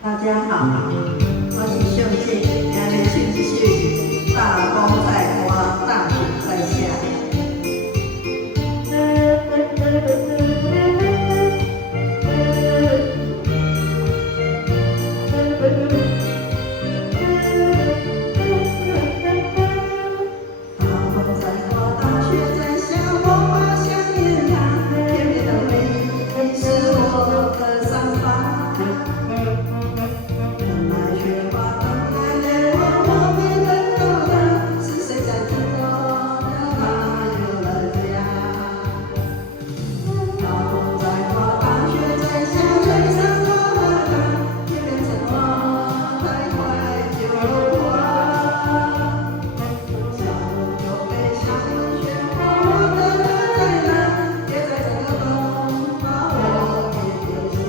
大家好，我是秀静，今日讯息大风在刮，大雪在下。大风在刮，大雪在下，我好想念他，甜蜜的回忆是我的伤疤。等待雪花等待的我没等到他，是谁在听我要他有了家？大风在刮，大雪在下，吹散我和他，也变成我太快就过。小路就被下了雪花，我的他在哪？也在这个冬把我给丢下。